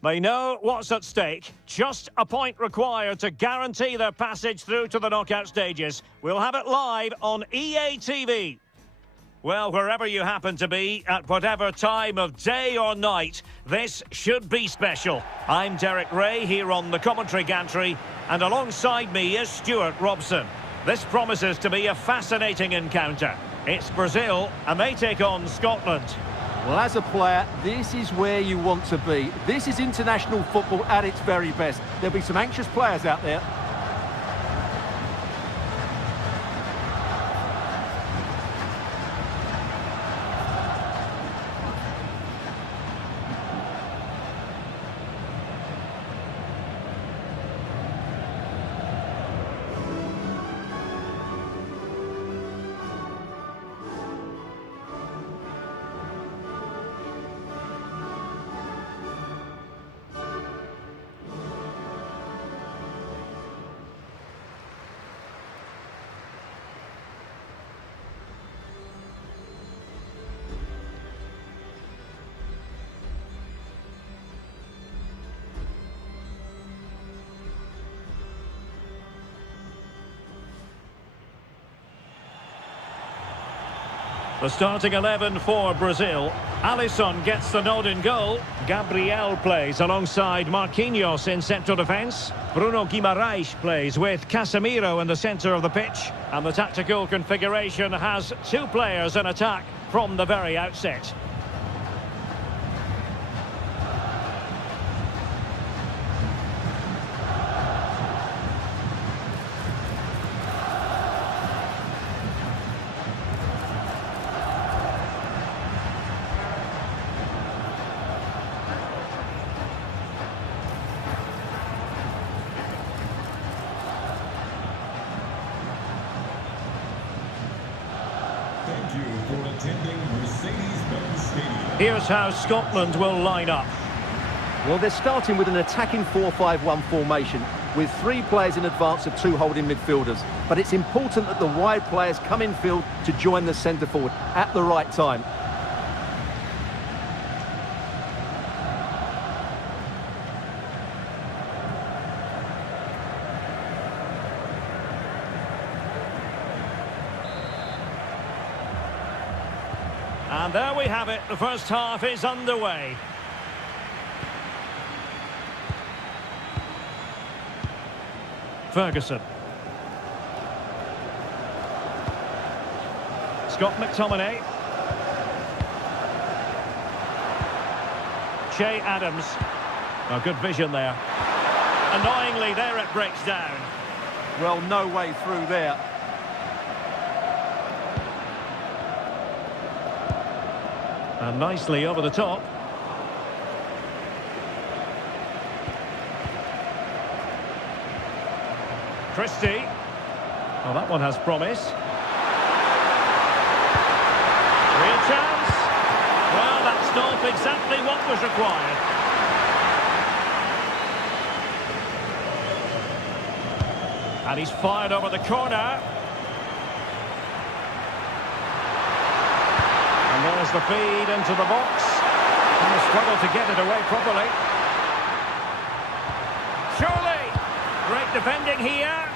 They know what's at stake. Just a point required to guarantee their passage through to the knockout stages. We'll have it live on EA TV. Well, wherever you happen to be, at whatever time of day or night, this should be special. I'm Derek Ray here on the commentary gantry, and alongside me is Stuart Robson. This promises to be a fascinating encounter. It's Brazil, and they take on Scotland. Well, as a player, this is where you want to be. This is international football at its very best. There'll be some anxious players out there. The starting 11 for Brazil. Alisson gets the nod in goal. Gabriel plays alongside Marquinhos in central defence. Bruno Guimaraes plays with Casemiro in the centre of the pitch. And the tactical configuration has two players in attack from the very outset. Here's how Scotland will line up. Well, they're starting with an attacking 4-5-1 formation with three players in advance of two holding midfielders. But it's important that the wide players come in field to join the centre forward at the right time. And there we have it, the first half is underway. Ferguson. Scott McTominay. Che Adams. Oh, good vision there. Annoyingly, there it breaks down. Well, no way through there. And nicely over the top. Christie. Oh, that one has promise. Real chance. Well, that's not exactly what was required. And he's fired over the corner. And there's the feed into the box. And the struggle to get it away properly. Surely! Great defending here.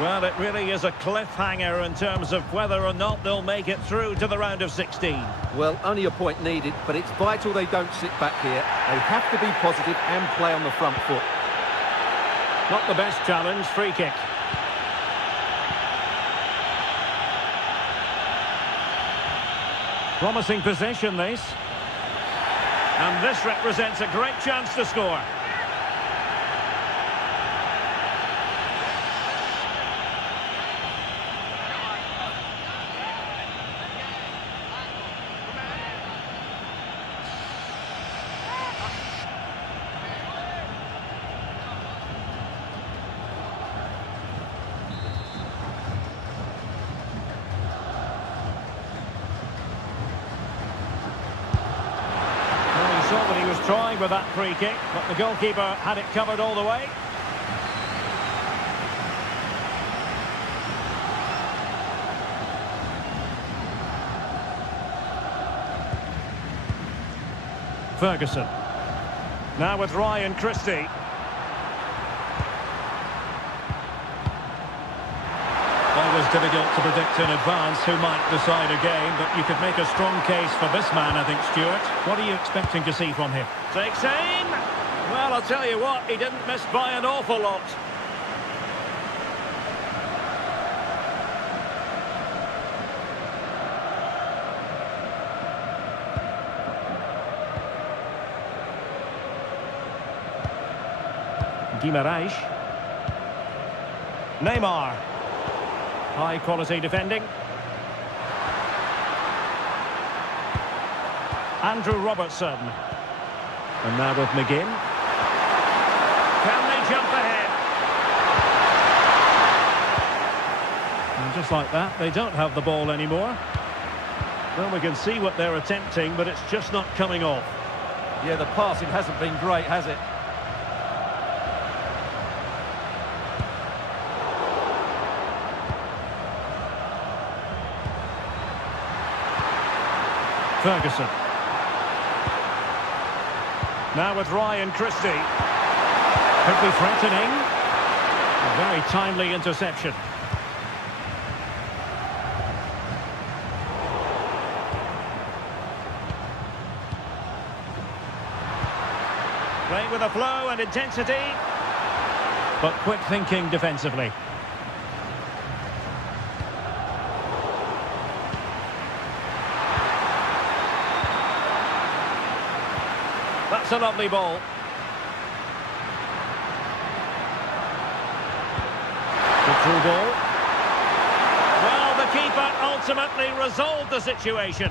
Well, it really is a cliffhanger in terms of whether or not they'll make it through to the round of 16. Well, only a point needed, but it's vital they don't sit back here. They have to be positive and play on the front foot. Not the best challenge, free kick. Promising possession, this. And this represents a great chance to score. That he was trying with that free kick, but the goalkeeper had it covered all the way. Ferguson. Now with Ryan Christie. Always difficult to predict in advance who might decide a game, but you could make a strong case for this man, I think, Stuart. What are you expecting to see from him? Takes aim. Well, I'll tell you what, he didn't miss by an awful lot. Guimaraes. Neymar. High quality defending. Andrew Robertson. And now with McGinn. Can they jump ahead? And just like that, they don't have the ball anymore. Well, we can see what they're attempting, but it's just not coming off. Yeah, the passing hasn't been great, has it? Ferguson. Now with Ryan Christie. Could be threatening. A very timely interception. Playing with a flow and intensity, but quick thinking defensively. That's a lovely ball. The through ball. Well, the keeper ultimately resolved the situation.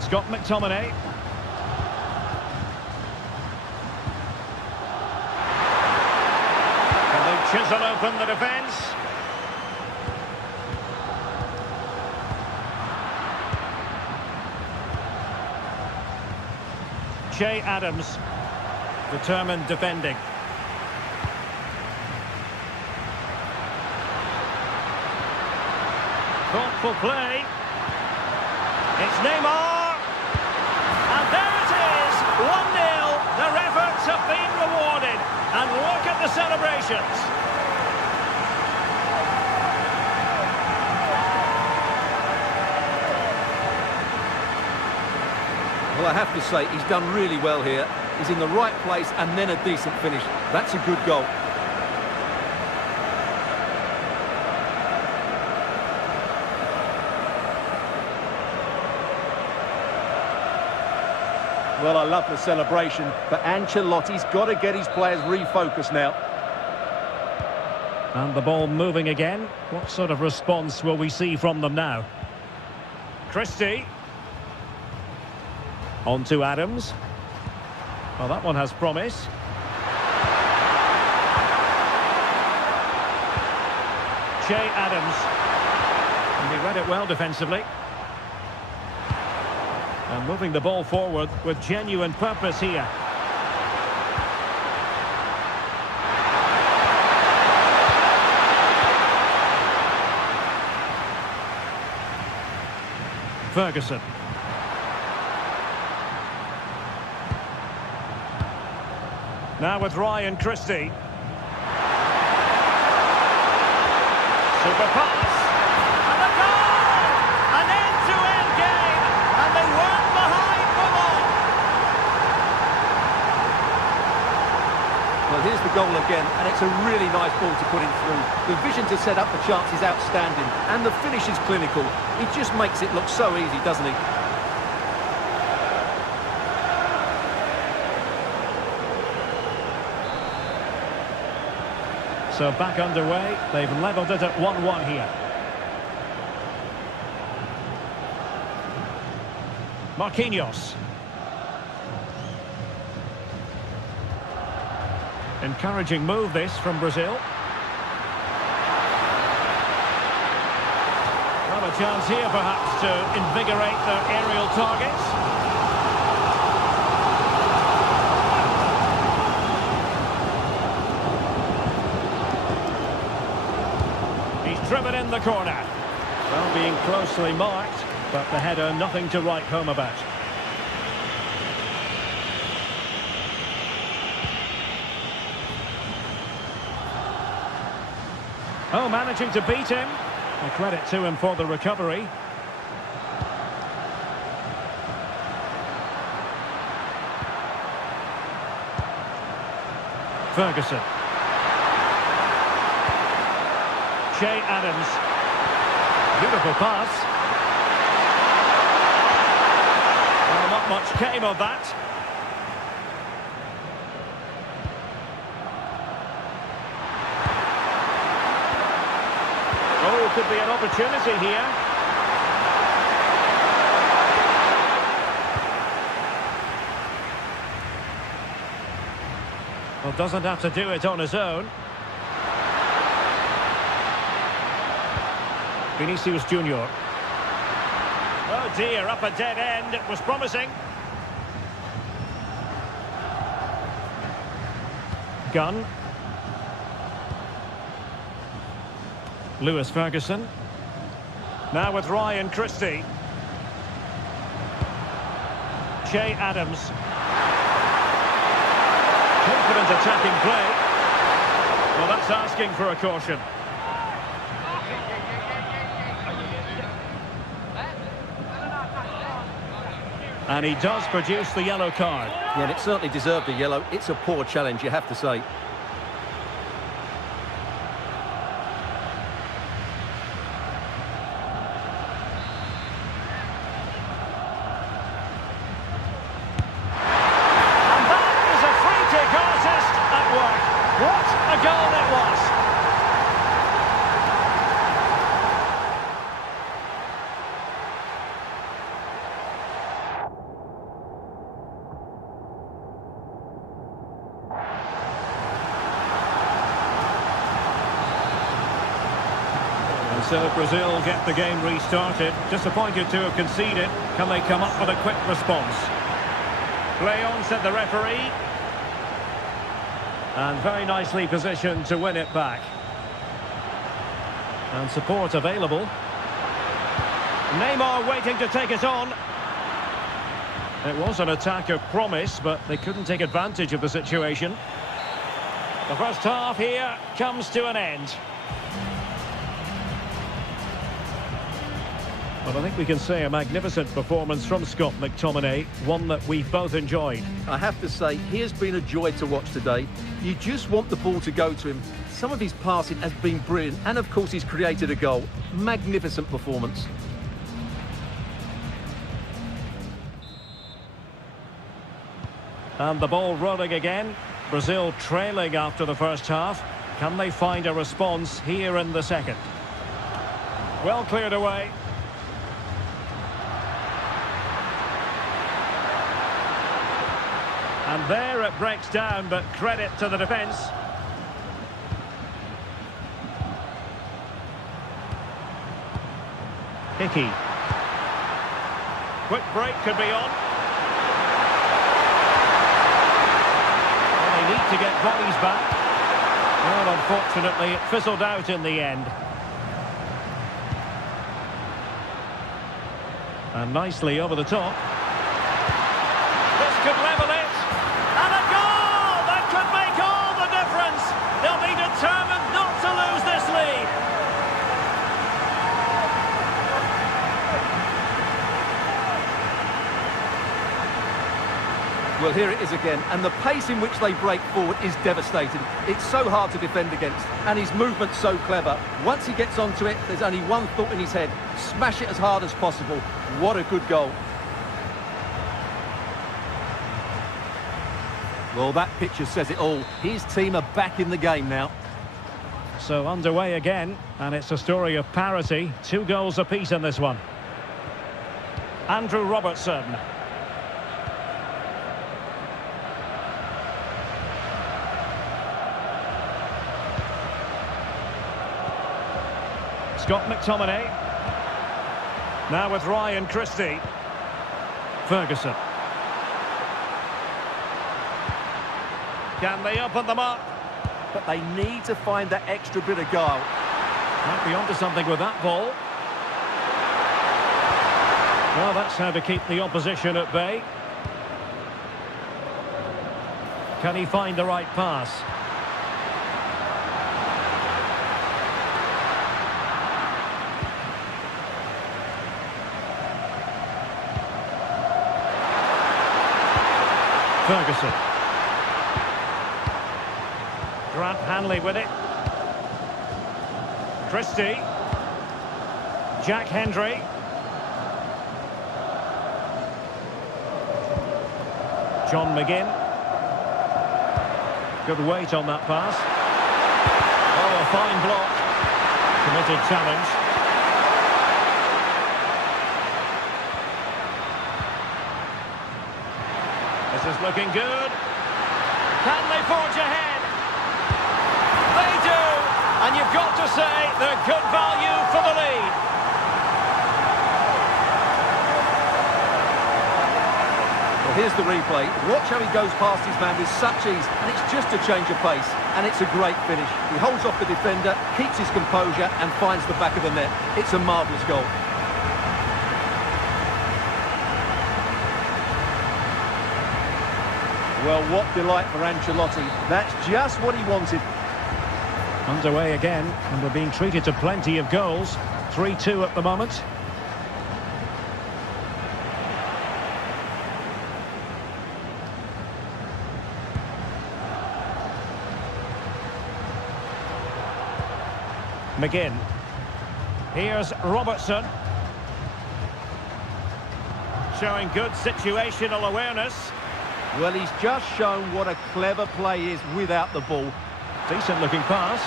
Scott McTominay. Can they chisel open the defence? Che Adams, determined defending. Thoughtful play. It's Neymar. And there it is, 1-0. Their efforts have been rewarded. And look at the celebrations. Well, I have to say, he's done really well here. He's in the right place and then a decent finish. That's a good goal. Well, I love the celebration, but Ancelotti's got to get his players refocused now. And the ball moving again. What sort of response will we see from them now? Christie. On to Adams. Well, that one has promise. Che Adams. And he read it well defensively. And moving the ball forward with genuine purpose here. Ferguson. Now with Ryan Christie. Super pass. And a goal! An end-to-end game. And they weren't behind for long. Well, here's the goal again, and it's a really nice ball to put him through. The vision to set up the chance is outstanding, and the finish is clinical. He just makes it look so easy, doesn't he? So back underway, they've levelled it at 1-1 here. Marquinhos. Encouraging move this from Brazil. Well, a chance here perhaps to invigorate their aerial targets. Driven in the corner. Well, being closely marked. But the header, nothing to write home about. Oh, managing to beat him. A credit to him for the recovery. Ferguson. Che Adams. Beautiful pass. Well, not much came of that. Oh, could be an opportunity here. Well, doesn't have to do it on his own. Vinicius Junior. Oh dear, up a dead end. It was promising. Gunn. Lewis Ferguson. Now with Ryan Christie. Che Adams. Confident attacking play. Well, that's asking for a caution. And he does produce the yellow card. Yeah, and it certainly deserved a yellow. It's a poor challenge, you have to say. What a goal it was! And so Brazil get the game restarted. Disappointed to have conceded. Can they come up with a quick response? Play on, said the referee. And very nicely positioned to win it back. And support available. Neymar waiting to take it on. It was an attack of promise, but they couldn't take advantage of the situation. The first half here comes to an end. Well, I think we can say a magnificent performance from Scott McTominay, one that we've both enjoyed. I have to say, he has been a joy to watch today. You just want the ball to go to him. Some of his passing has been brilliant, and of course he's created a goal. Magnificent performance. And the ball rolling again. Brazil trailing after the first half. Can they find a response here in the second? Well cleared away. And there it breaks down, but credit to the defence. Hickey. Quick break could be on. Well, they need to get bodies back. Well, unfortunately, it fizzled out in the end. And nicely over the top. This could level it. And a goal that could make all the difference. They'll be determined not to lose this lead. Well, here it is again, and the pace in which they break forward is devastating. It's so hard to defend against, and his movement's so clever. Once he gets onto it, there's only one thought in his head: smash it as hard as possible. What a good goal. Well, that picture says it all. His team are back in the game now. So underway again, and it's a story of parity. 2 goals apiece in this one. Andrew Robertson. Scott McTominay. Now with Ryan Christie. Ferguson. Can they open them up? But they need to find that extra bit of guile. Might be onto something with that ball. Well, that's how to keep the opposition at bay. Can he find the right pass? Ferguson. Grant Hanley with it. Christie. Jack Hendry. John McGinn. Good weight on that pass. Oh, a fine block. Committed challenge. This is looking good. Can they forge ahead? They do! And you've got to say they're good value for the lead. Well, here's the replay. Watch how he goes past his man with such ease, and it's just a change of pace. And it's a great finish. He holds off the defender, keeps his composure, and finds the back of the net. It's a marvellous goal. Well, what delight for Ancelotti. That's just what he wanted. Underway again, and we're being treated to plenty of goals. 3-2 at the moment. McGinn. Here's Robertson. Showing good situational awareness. Well, he's just shown what a clever play is without the ball. Decent looking pass.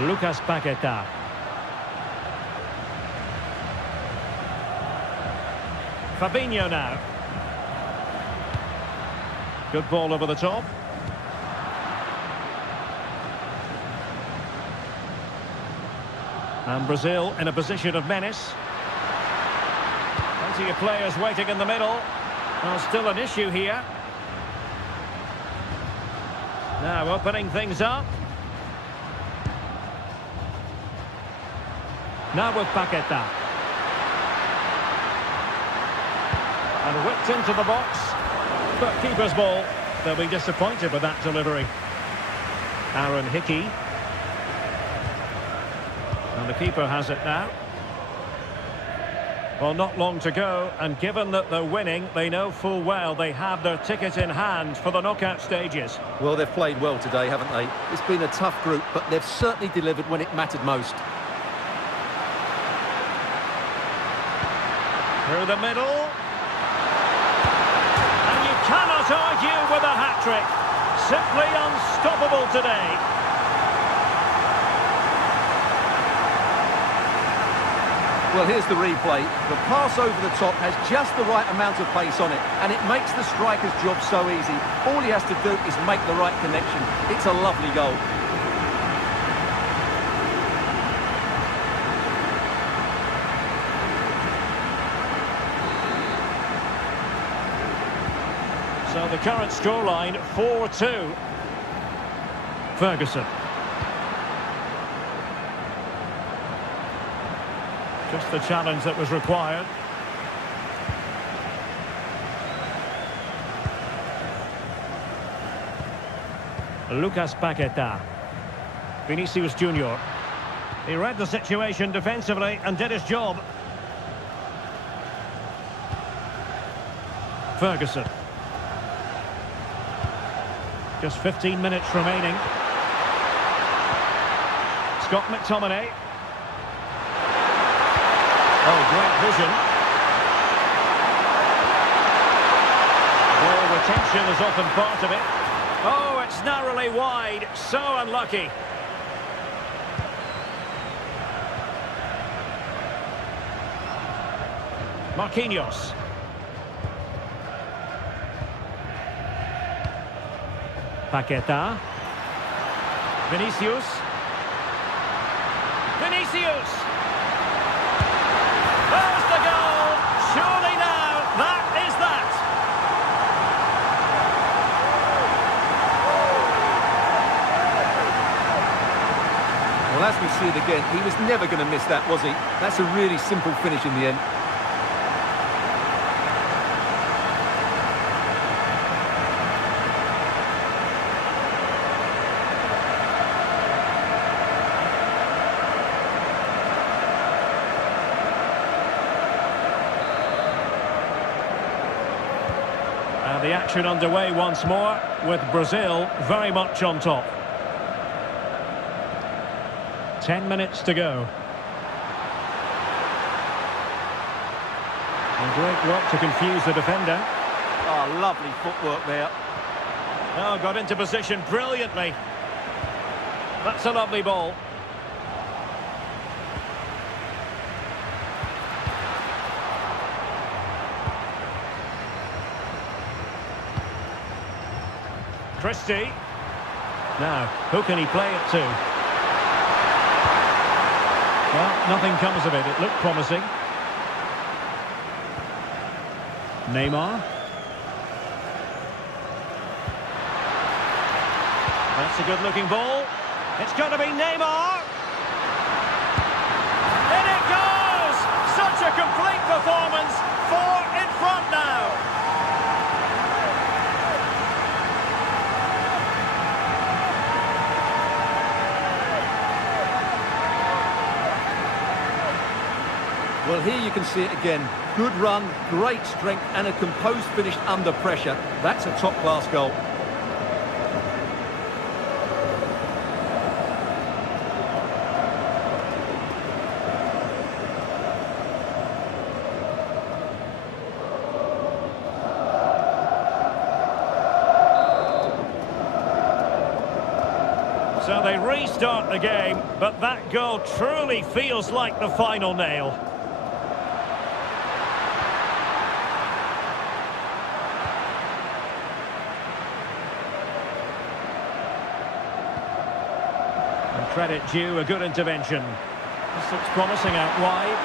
Lucas Paqueta. Fabinho now. Good ball over the top. And Brazil in a position of menace. Plenty of players waiting in the middle. Well, still an issue here. Now opening things up. Now with Paqueta. And whipped into the box. But keeper's ball. They'll be disappointed with that delivery. Aaron Hickey. And the keeper has it now. Well, not long to go, and given that they're winning, they know full well they have their ticket in hand for the knockout stages. Well, they've played well today, haven't they? It's been a tough group, but they've certainly delivered when it mattered most. Through the middle. And you cannot argue with a hat-trick. Simply unstoppable today. Well, here's the replay. The pass over the top has just the right amount of pace on it, and it makes the striker's job so easy. All he has to do is make the right connection. It's a lovely goal. So the current scoreline, 4-2. Ferguson. Just the challenge that was required. Lucas Paqueta. Vinicius Junior. He read the situation defensively and did his job. Ferguson. Just 15 minutes remaining. Scott McTominay. Oh, great vision. Ball retention is often part of it. Oh, it's narrowly wide. So unlucky. Marquinhos. Paqueta. Vinicius. Vinicius! There's the goal! Surely now, that is that! Well, as we see it again. He was never going to miss that, was he? That's a really simple finish in the end. And the action underway once more, with Brazil very much on top. 10 minutes to go. And great work to confuse the defender. Oh, lovely footwork there. Oh, got into position brilliantly. That's a lovely ball. Christie. Now, who can he play it to? Well, nothing comes of it. It looked promising. Neymar. That's a good-looking ball. It's going to be Neymar. In it goes! Such a complete performance. 4 in front now. Well, here you can see it again. Good run, great strength, and a composed finish under pressure. That's a top-class goal. So they restart the game, but that goal truly feels like the final nail. Credit due, a good intervention. This looks promising out wide.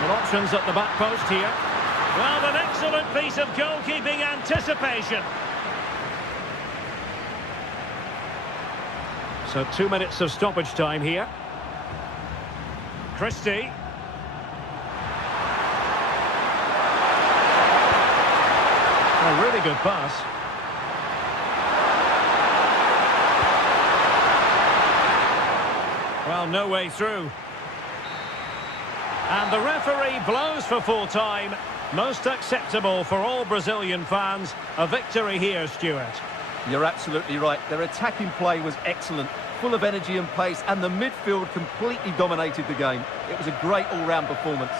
Well, options at the back post here. Well, an excellent piece of goalkeeping anticipation. So 2 minutes of stoppage time here. Christie. A really good pass. Well, no way through. And the referee blows for full time. Most acceptable for all Brazilian fans. A victory here, Stuart. You're absolutely right. Their attacking play was excellent, full of energy and pace, and the midfield completely dominated the game. It was a great all-round performance.